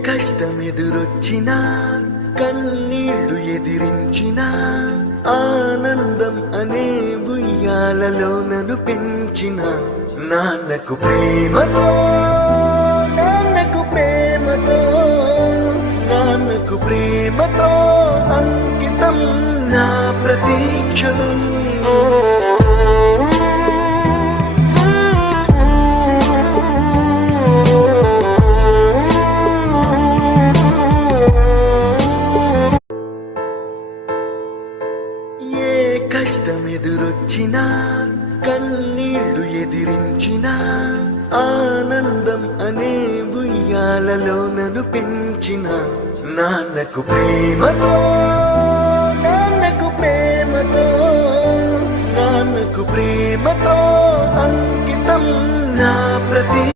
కష్టమెదురొచ్చినా కన్నీళ్లు ఎదిరించినా ఆనందం అనే ఉయ్యాలలో నన్ను పెంచిన నాన్నకు ప్రేమతో నాన్నకు ప్రేమతో నాన్నకు ప్రేమతో అంకితం నా ప్రతీక్షణం. కష్టమెదురొచ్చినా కన్నీళ్లు ఎదిరించినా ఆనందం అనే ఉయ్యాలలో నన్ను పెంచిన నాన్నకు ప్రేమతో నాన్నకు ప్రేమతో నాన్నకు ప్రేమతో అంకితం నా ప్రతి